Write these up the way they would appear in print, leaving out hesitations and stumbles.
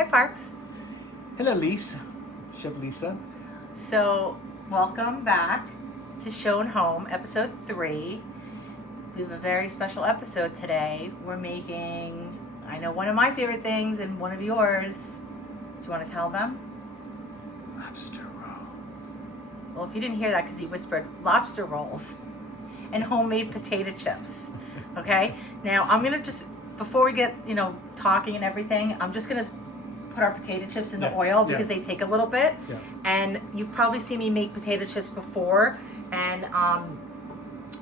Hi, Parks. Hello, Lisa. Chef Lisa. So, welcome back to Schoen Home, episode 3. We have a very special episode today. We're making, I know, one of my favorite things and one of yours. Do you want to tell them? Lobster rolls. Well, if you didn't hear that because he whispered, lobster rolls and homemade potato chips. Okay? Now, I'm going to just, before we get, talking and everything, I'm just going to put our potato chips in the oil because they take a little bit. Yeah. And you've probably seen me make potato chips before. And,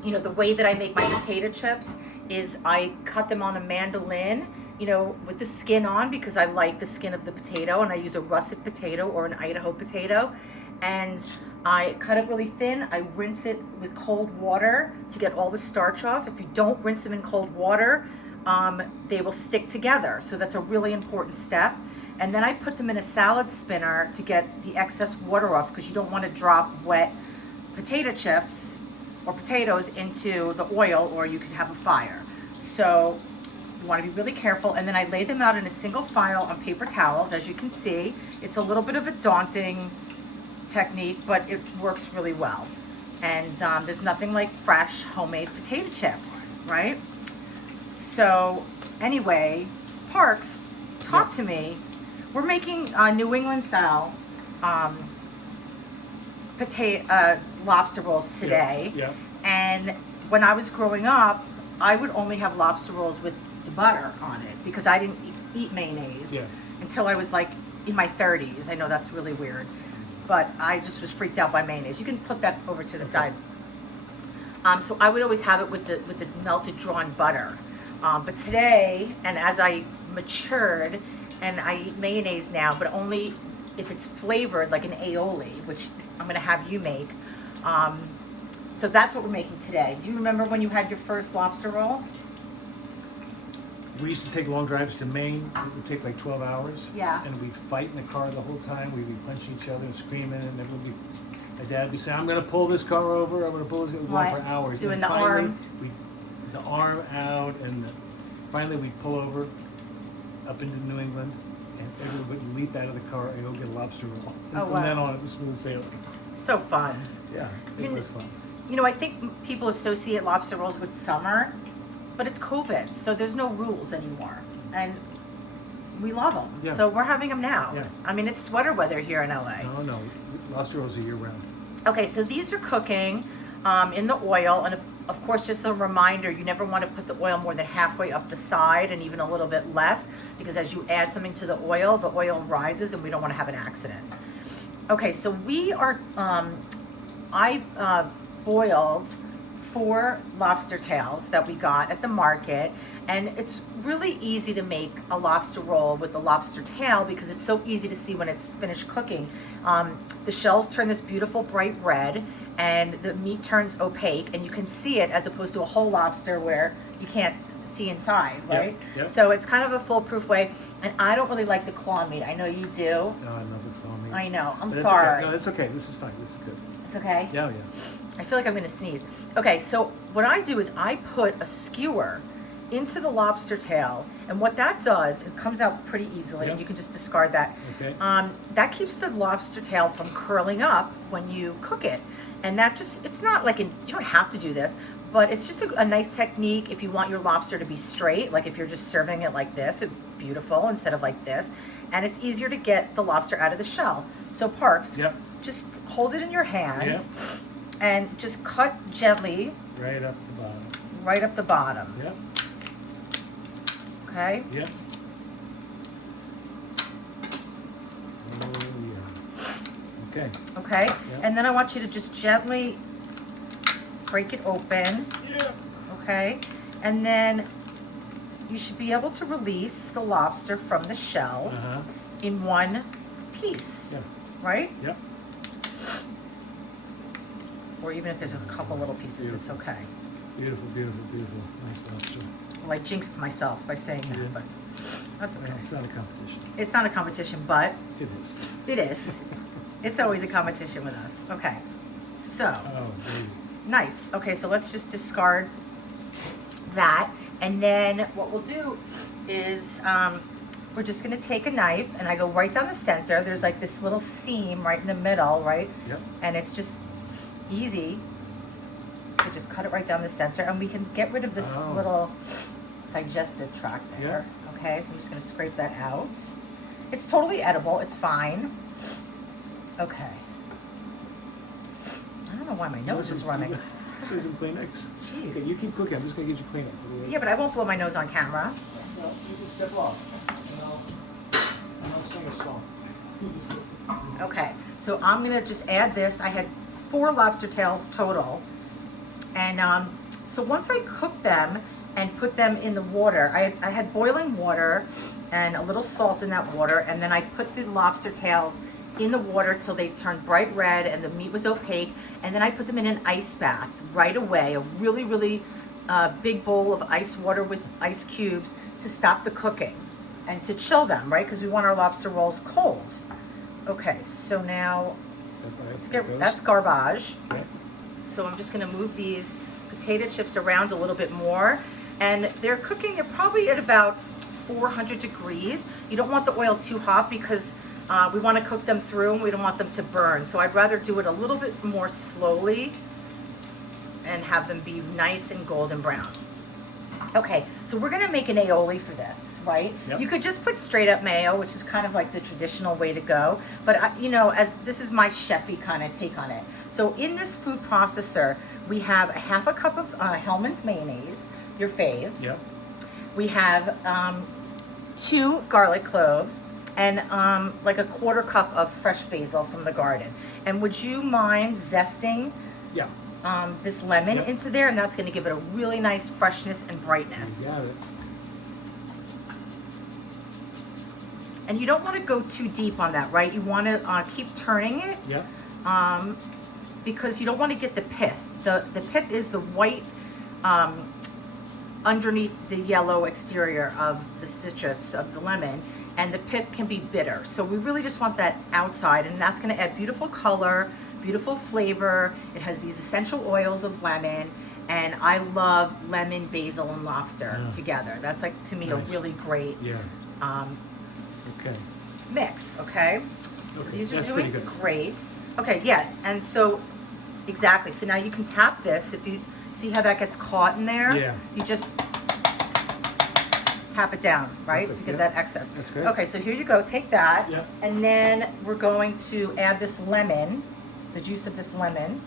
the way that I make my potato chips is I cut them on a mandolin, with the skin on because I like the skin of the potato, and I use a russet potato or an Idaho potato. And I cut it really thin. I rinse it with cold water to get all the starch off. If you don't rinse them in cold water, they will stick together. So that's a really important step. And then I put them in a salad spinner to get the excess water off because you don't want to drop wet potato chips or potatoes into the oil or you can have a fire. So you want to be really careful. And then I lay them out in a single file on paper towels. As you can see, it's a little bit of a daunting technique, but it works really well. And there's nothing like fresh homemade potato chips, right? So anyway, Parks, talk to me. We're making New England style lobster rolls today. Yeah. And when I was growing up, I would only have lobster rolls with the butter on it because I didn't eat mayonnaise until I was like in my 30s. I know that's really weird, but I just was freaked out by mayonnaise. You can put that over to the side. So I would always have it with the melted drawn butter. But today, and as I matured, and I eat mayonnaise now, but only if it's flavored like an aioli, which I'm going to have you make. So that's what we're making today. Do you remember when you had your first lobster roll? We used to take long drives to Maine. It would take like 12 hours. Yeah. And we'd fight in the car the whole time. We'd be punching each other and screaming, and then my dad would be saying, "I'm going to pull this car over. I'm going to pull this." We'd go on for hours. Doing and the arm. The arm out, and finally we'd pull over up into New England, and everybody would leap out of the car and go get a lobster roll. And from then on, it was smooth sailing. So fun. Yeah, it was fun. I think people associate lobster rolls with summer, but it's COVID, so there's no rules anymore. And we love them. Yeah. So we're having them now. Yeah. I mean, it's sweater weather here in LA. No. Lobster rolls are year round. Okay, so these are cooking in the oil, and of course, just a reminder, you never want to put the oil more than halfway up the side and even a little bit less, because as you add something to the oil rises and we don't want to have an accident. Okay, so we are, I boiled 4 lobster tails that we got at the market, and it's really easy to make a lobster roll with a lobster tail because it's so easy to see when it's finished cooking. The shells turn this beautiful bright red, and the meat turns opaque, and you can see it as opposed to a whole lobster where you can't see inside, right? Yep. So it's kind of a foolproof way, and I don't really like the claw meat. I know you do. No, I love the claw meat. I know. I'm But sorry. Okay. No, it's okay. This is fine. This is good. It's okay? Yeah. I feel like I'm going to sneeze. Okay, so what I do is I put a skewer into the lobster tail, and what that does, it comes out pretty easily, and you can just discard that. Okay. That keeps the lobster tail from curling up when you cook it. And that just, it's not like, you don't have to do this, but it's just a nice technique if you want your lobster to be straight, like if you're just serving it like this, it's beautiful instead of like this. And it's easier to get the lobster out of the shell. So Parks, just hold it in your hand and just cut gently. Right up the bottom. Right up the bottom. Yep. Okay? Yep. Oh, yeah. Okay? Yep. And then I want you to just gently break it open. Yeah. Okay? And then you should be able to release the lobster from the shell in one piece. Yeah. Right? Yep. Or even if there's a couple little pieces, it's okay. Beautiful. Nice lobster. Well, I jinxed myself by saying that, but that's okay. It's not a competition. It's not a competition, but It is. it is. It's always a competition with us. Okay. So, Oh, baby. nice. Okay, so let's just discard that. And then what we'll do is we're just gonna take a knife and I go right down the center. There's like this little seam right in the middle, right? Yep. And it's just easy to just cut it right down the center, and we can get rid of this little digestive tract there. Yeah. Okay, so I'm just gonna scrape that out. It's totally edible, it's fine. Okay. I don't know why my nose is running. Say some Kleenex. Jeez. Okay, you keep cooking. I'm just gonna get you Kleenex. Yeah, but I won't blow my nose on camera. No, you just step off. And I'll sing a song. Okay, so I'm gonna just add this. I had 4 lobster tails total. And so once I cook them and put them in the water, I had boiling water and a little salt in that water, and then I put the lobster tails in the water till they turned bright red and the meat was opaque, and then I put them in an ice bath right away, a really, really big bowl of ice water with ice cubes to stop the cooking and to chill them, right? Because we want our lobster rolls cold. Okay, so now that's garbage. Okay. So I'm just gonna move these potato chips around a little bit more, and they're cooking, they're probably at about 400 degrees. You don't want the oil too hot because we want to cook them through and we don't want them to burn. So I'd rather do it a little bit more slowly and have them be nice and golden brown. Okay, so we're gonna make an aioli for this, right? Yep. You could just put straight up mayo, which is kind of like the traditional way to go. But you know, as this is my chefy kind of take on it. So in this food processor, we have a half a cup of Hellmann's mayonnaise, your fave. Yep. We have 2 garlic cloves and like a 1/4 cup of fresh basil from the garden. And would you mind zesting Yeah. this lemon Yep. into there? And that's gonna give it a really nice freshness and brightness. You got it. And you don't wanna go too deep on that, right? You wanna keep turning it Yep. because you don't wanna get the pith. The pith is the white underneath the yellow exterior of the citrus of the lemon, and the pith can be bitter. So we really just want that outside, and that's gonna add beautiful color, beautiful flavor. It has these essential oils of lemon, and I love lemon, basil, and lobster together. That's like, to me, Nice. a really great Yeah. Okay. mix, okay? So Okay, these are that's doing pretty good. great. Okay, yeah, and so, exactly, so now you can tap this. If you see how that gets caught in there? Yeah. You just tap it down, right, Perfect, to get yeah. that excess. That's great. Okay, so here you go, take that. Yep. And then we're going to add this lemon, the juice of this lemon.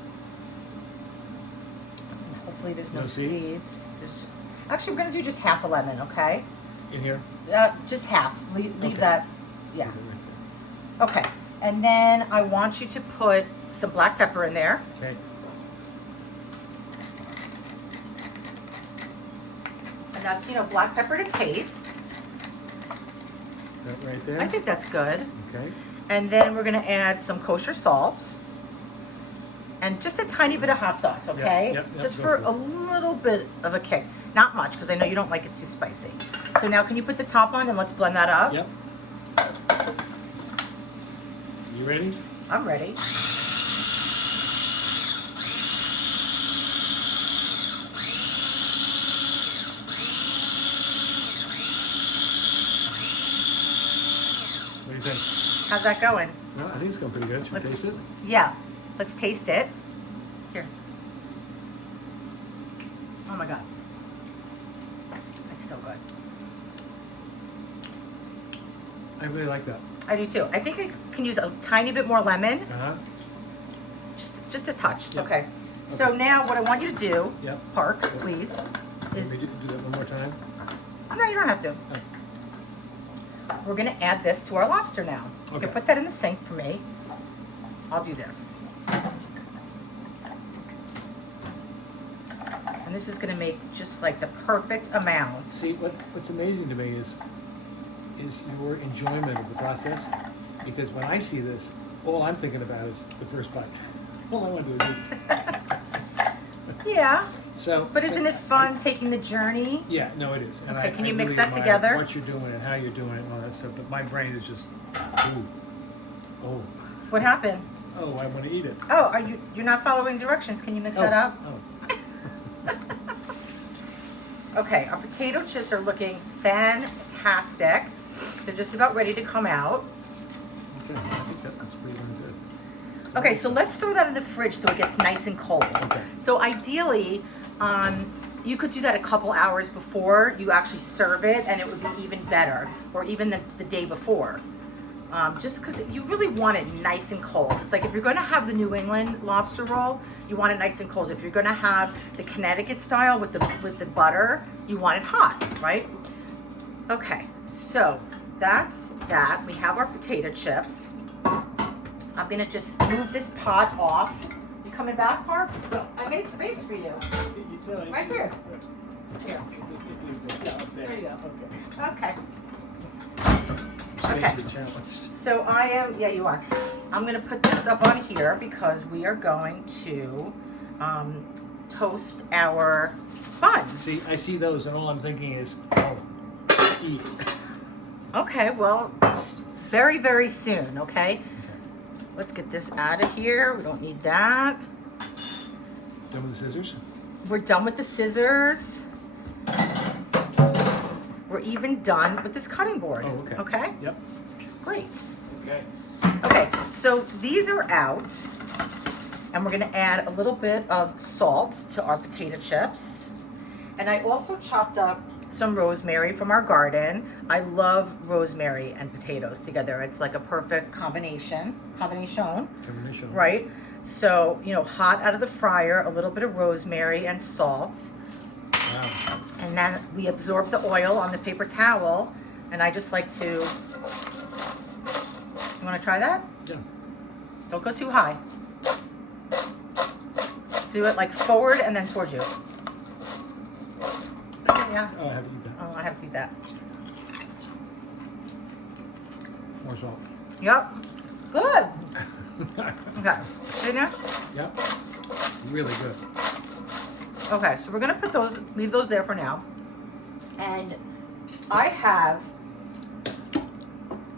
And hopefully there's no No seed? seeds. Actually, we're gonna do just half a lemon, okay? In here? Just half, leave Okay. that, yeah. Okay, and then I want you to put some black pepper in there. Okay. And that's, you know, black pepper to taste. That right there? I think that's good. Okay. And then we're gonna add some kosher salt. And just a tiny bit of hot sauce, okay? yep, Just go for for a it. little bit of a kick. Not much, because I know you don't like it too spicy. So now can you put the top on and let's blend that up? Yep. You ready? I'm ready. What do you think? How's that going? No, I think it's going pretty good. Should we Let's- taste it? Yeah, let's taste it. Here. Oh my God. It's so good. I really like that. I do too. I think I can use a tiny bit more lemon, Uh-huh. just a touch. Yep. Okay. So Okay. now what I want you to do, Yep. Parks, Yep. please, Let is me do that one more time. no, you don't have to. Oh. We're gonna add this to our lobster now. You Okay. can put that in the sink for me. I'll do this. And this is gonna make just like the perfect amount. See, what's amazing to me is your enjoyment of the process. Because when I see this, all I'm thinking about is the first bite. All I want to do is eat. Yeah, So, but isn't it fun taking the journey? Yeah, no, it is. And Okay, can you mix really that admire together? What you're doing and how you're doing it and all that stuff. But my brain is just, ooh, oh, What happened? oh, I want to eat it. Oh, you're not following directions? Can you mix that up? Oh. Okay, our potato chips are looking fantastic. They're just about ready to come out. Okay, I think that's pretty darn good. Okay, so let's throw that in the fridge so it gets nice and cold. Okay. So ideally, you could do that a couple hours before you actually serve it, and it would be even better, or even the day before. Just because you really want it nice and cold. It's like if you're going to have the New England lobster roll, you want it nice and cold. If you're going to have the Connecticut style with the butter, you want it hot, right? Okay, so that's that. We have our potato chips. I'm going to just move this pot off. You coming back, Parks? I made space for you. Right here. Here. There you go. Okay. Okay. So I am, yeah, you are. I'm going to put this up on here because we are going to toast our buns. See, I see those, and all I'm thinking is, oh, eat. Okay, well, very, very soon, okay? Let's get this out of here. We don't need that. Done with the scissors? We're done with the scissors. We're even done with this cutting board. Oh, okay. Okay? Yep. Great. Okay. Okay, so these are out, and we're gonna add a little bit of salt to our potato chips. And I also chopped up some rosemary from our garden. I love rosemary and potatoes together. It's like a perfect combination, right? So, you know, hot out of the fryer, a little bit of rosemary and salt. Wow. And then we absorb the oil on the paper towel, and I just like to, you wanna try that? Yeah. Don't go too high. Do it like forward and then towards you. Yeah. Oh, I have to eat that. Oh, I have to eat that. More salt. Yep. Good. Okay. See there? Yep. Really good. Okay, so we're gonna put those, leave those there for now. And I have,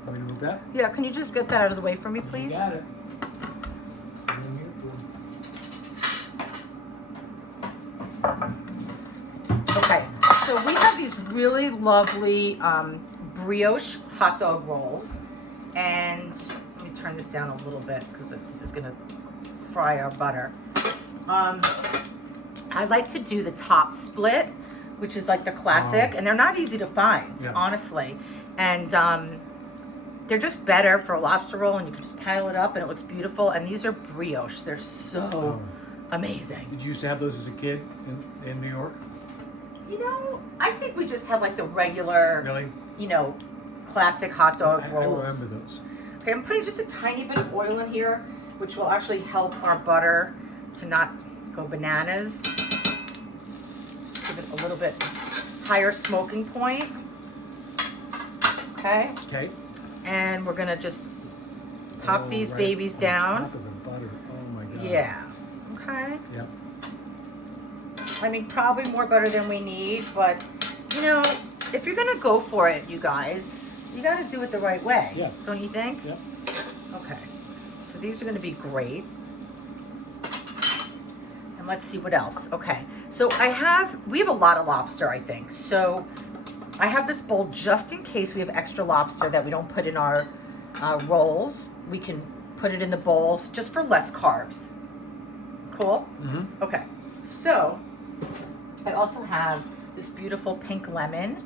Want me to move that? yeah, can you just get that out of the way for me, please? You got it. Okay, so we have these really lovely brioche hot dog rolls. And let me turn this down a little bit because this is gonna fry our butter. I like to do the top split, which is like the classic, and they're not easy to find, honestly. And they're just better for a lobster roll, and you can just pile it up and it looks beautiful. And these are brioche. They're so amazing. Did you used to have those as a kid in New York? You know, I think we just had like the regular, Really? you know, classic hot dog rolls. I remember those. Okay, I'm putting just a tiny bit of oil in here, which will actually help our butter to not go bananas. Just give it a little bit higher smoking point. Okay. Okay. And we're gonna just pop these babies down. On top of the butter. Oh my God. Yeah. Okay. Yep. I mean, probably more butter than we need, but you know, if you're gonna go for it, you guys, you gotta do it the right way. Yeah. Don't you think? Yep. Okay. So these are gonna be great. And let's see what else. Okay. So we have a lot of lobster, I think. So I have this bowl just in case we have extra lobster that we don't put in our rolls. We can put it in the bowls just for less carbs. Cool? Mm-hmm. Okay. So I also have this beautiful pink lemon.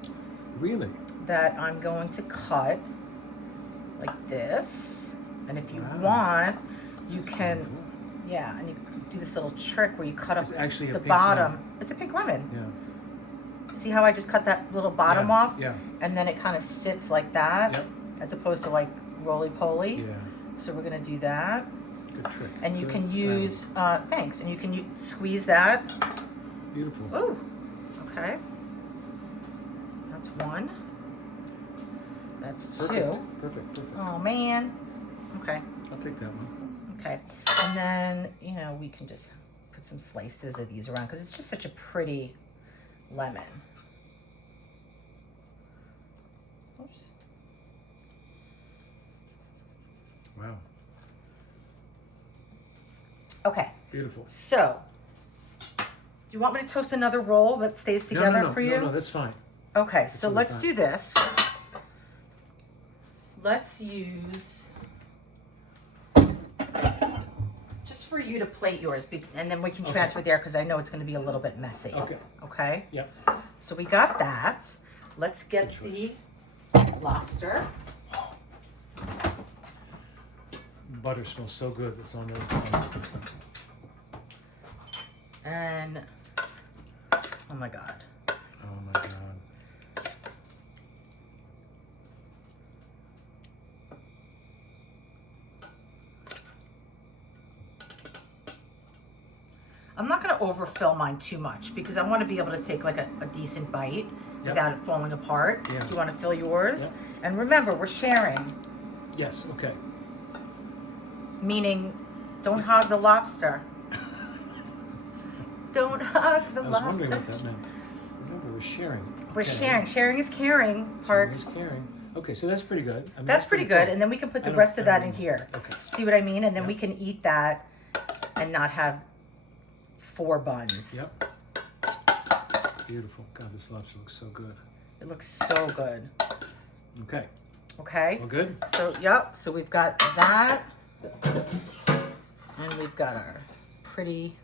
Really? That I'm going to cut like this. And if you Wow. want, you can, yeah, and you do this little trick where you cut It's up actually a the pink bottom. lemon. It's a pink lemon. Yeah. See how I just cut that little bottom off? Yeah. And then it kind of sits like that, Yep. as opposed to like roly-poly. Yeah. So we're gonna do that. Good trick. And you Good can strategy. use, thanks, and you can squeeze that. Beautiful. Ooh, okay. That's one. That's Perfect. two. Perfect. Oh man. Okay. I'll take that one. Okay. And then, you know, we can just put some slices of these around because it's just such a pretty lemon. Oops. Wow. Okay. Beautiful. So, do you want me to toast another roll that stays together for you? No, that's fine. Okay, so totally let's fine. do this. let's use, just for you to plate yours, and then we can transfer there because I know it's going to be a little bit messy. Okay. Okay? Yep. So we got that. Let's get the lobster. Butter smells so good. It's on there. And, oh my God. Oh my God. I'm not going to overfill mine too much because I want to be able to take like a decent bite without it falling apart. Yeah. Do you want to fill yours? Yep. And remember, we're sharing, Yes, okay. meaning don't hog the lobster. Don't hog the I was lobster. wondering what that meant. Remember, we're sharing. We're Okay. sharing. Sharing is caring, Parks. Sharing is caring. Okay, so that's pretty good. I mean, That's pretty good. cool. And then we can put the I don't- rest of I that don't in know. here. Okay. See what I mean? And then Yep. we can eat that and not have 4 buns. Yep. Beautiful. God, this lobster looks so good. It looks so good. Okay. Okay? All good? So, yep. So we've got that. And we've got our pretty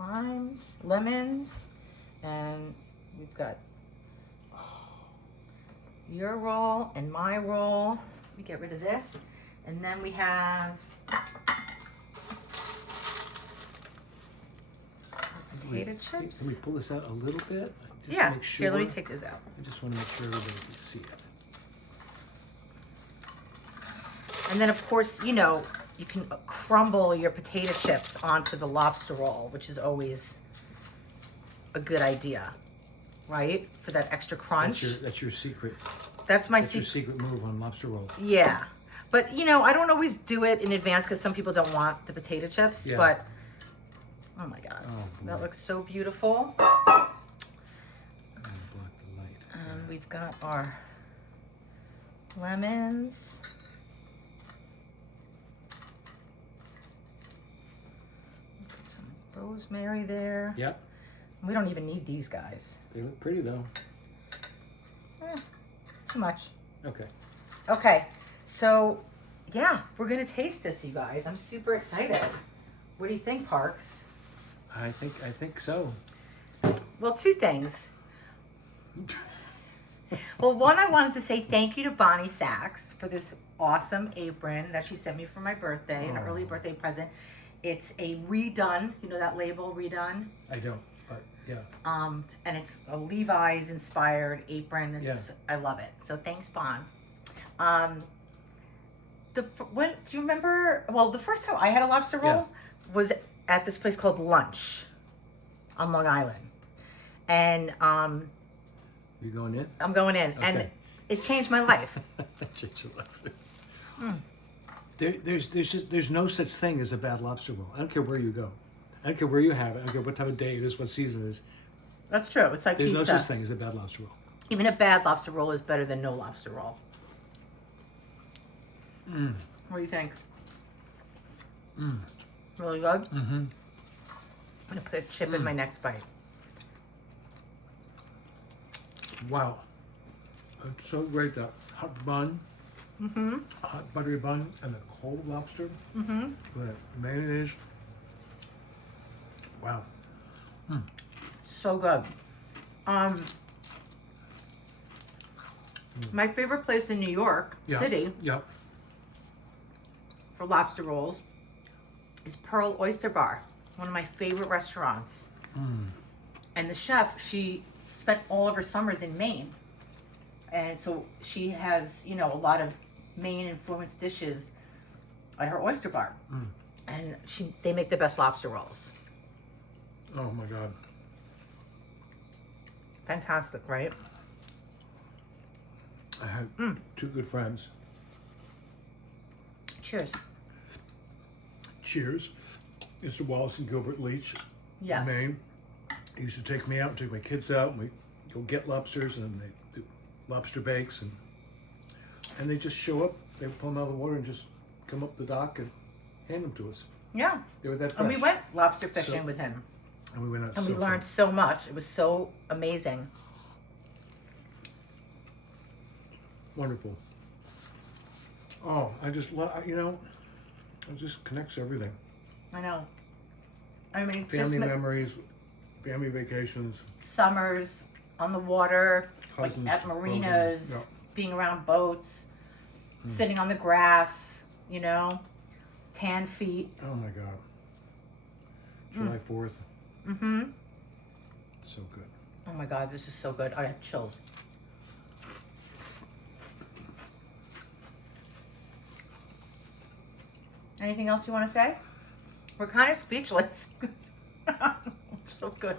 limes, lemons, and we've got your roll and my roll. Let me get rid of this. And then we have potato chips. Can we pull this out a little bit? Just Yeah, to make sure. here, let me take this out. I just want to make sure everybody can see it. And then, of course, you know, you can crumble your potato chips onto the lobster roll, which is always a good idea, right? For that extra crunch. That's your secret. That's my That's your secret. secret move on lobster roll. Yeah. But, you know, I don't always do it in advance because some people don't want the potato chips. Yeah. But, oh my God. Oh, That boy. looks so beautiful. I'm gonna block the light. And we've got our lemons. Put some rosemary there. Yep. We don't even need these guys. They look pretty though. Too much. Okay. Okay, so yeah, we're gonna taste this, you guys. I'm super excited. What do you think, Parks? I think so. Well, 2 things. Well, one, I wanted to say thank you to Bonnie Sachs for this awesome apron that she sent me for my birthday, an early birthday present. It's a redone, you know that label, redone? I don't, but yeah. And it's a Levi's inspired apron. I love it. So thanks, Bon. When do you remember? Well, the first time I had a lobster roll was at this place called Lunch on Long Island, and You going in? I'm going in, Okay. and it changed my life. There's no such thing as a bad lobster roll. I don't care where you go. I don't care where you have it. I don't care what time of day it is, what season it is. That's true. It's like There's pizza. no such thing as a bad lobster roll. Even a bad lobster roll is better than no lobster roll. What do you think? Really good? Mm-hmm. I'm gonna put a chip in my next bite. Wow. It's so great, that hot bun, hot buttery bun, and the cold lobster with that mayonnaise. Wow. So good. My favorite place in New York City Yeah. for lobster rolls is Pearl Oyster Bar, one of my favorite restaurants. And the chef, she spent all of her summers in Maine. And so she has, you know, a lot of Maine influenced dishes at her oyster bar. And they make the best lobster rolls. Oh my God. Fantastic, right? I had 2 good friends. Cheers. Cheers. Mr. Wallace and Gilbert Leach. Yes. Maine. He used to take me out and take my kids out, and we go get lobsters, and they do lobster bakes, and they just show up. They pull them out of the water and just come up the dock and hand them to us. Yeah. They were that fresh. And we went lobster fishing with him. And we went out. And so we learned fun. so much. It was so amazing. Wonderful. Oh, I just love, you know, it just connects everything. I know. I mean, it's Family just memories, family vacations, summers on the water, cousins, like at marinas, boating. Yeah. being around boats, sitting on the grass, you know, tan feet. Oh my God. July 4th. Mm-hmm. So good. Oh my God, this is so good. I have chills. Anything else you want to say? We're kind of speechless. So good.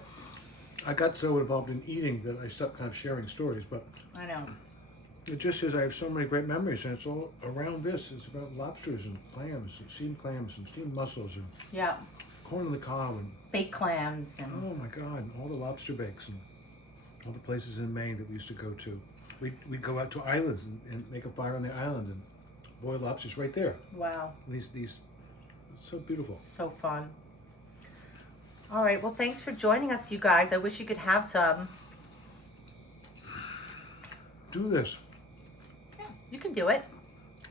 I got so involved in eating that I stopped kind of sharing stories, but I know. it just says I have so many great memories, and it's all around this. It's about lobsters and clams, and steamed mussels, and Yeah. corn on the cob, and Baked clams and oh my God, all the lobster bakes and all the places in Maine that we used to go to. We'd go out to islands and make a fire on the island and boil lobsters right there. wow. These, so beautiful. So fun. All right. Well, thanks for joining us, you guys. I wish you could have some. Do this. Yeah, you can do it.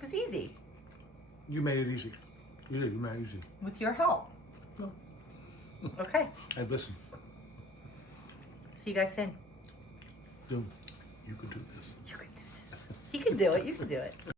It's easy You made it easy. You did. You made it easy. with your help. No. Okay. I'd listen. See you guys soon. You could do this. You can do this. You can do it. You can do it.